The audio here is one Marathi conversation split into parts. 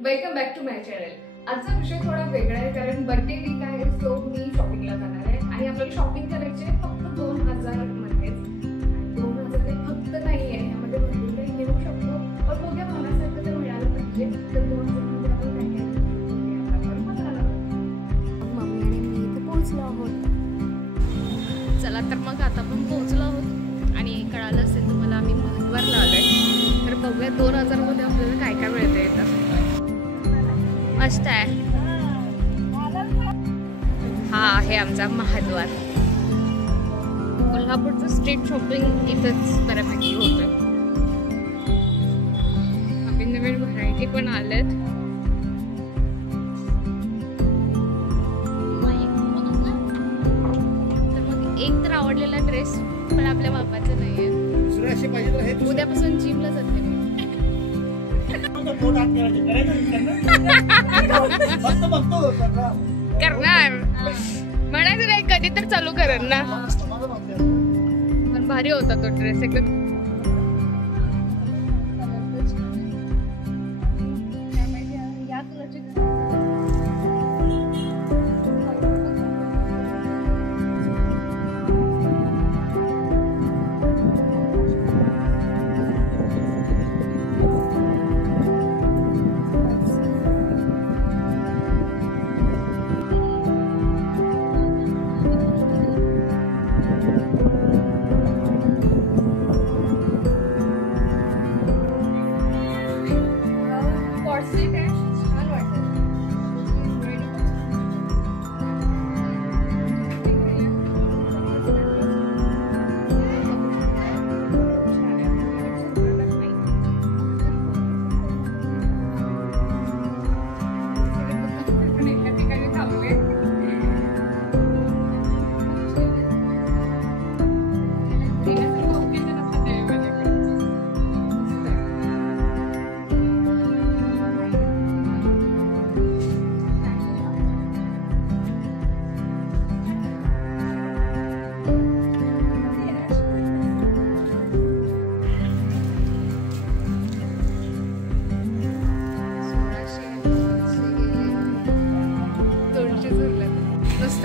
Welcome back to my channel. आजचा विषय थोडा वेगळा आहे कारण बर्थडे वीक आहे, सो मी शॉपिंगला जाणार आहे आणि आपल्याला शॉपिंग करायची आहे फक्त 2000 मध्येच। 2000 हे फक्त नाही आहे, यामध्ये भरपूर काही घेऊ शकतो, पण बघूया मनासारखं तर मिळालं पाहिजे। तर 2000 मध्ये आपण काय काय मम्मी आणि मी इथे पोहोचलो आहोत। चला तर मग आता आपण पोहोचलो आहोत आणि कळालं असेल तुम्हाला आम्ही महाद्वारला आलोय। तर बघूया 2000 मध्ये आपल्याला काय काय मिळते इथं। मस्त आहे। हा आहे आमचा महाद्वार। कोल्हापूरचं स्ट्रीट शॉपिंग इथंच बऱ्यापैकी होतं। नवीन नवीन व्हरायटी पण आल्यात। तर मग एक तर आवडलेला ड्रेस पण आपल्या बापाचं नाहीये। उद्यापासून जिमला जाते मी। करणार म्हणायचं नाही, कधी तर चालू करेन ना। पण भारी होता तो ड्रेस एकदम।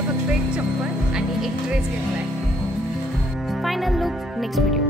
फक्त एक चप्पल आणि एक ड्रेस घेतलाय। Final look next video.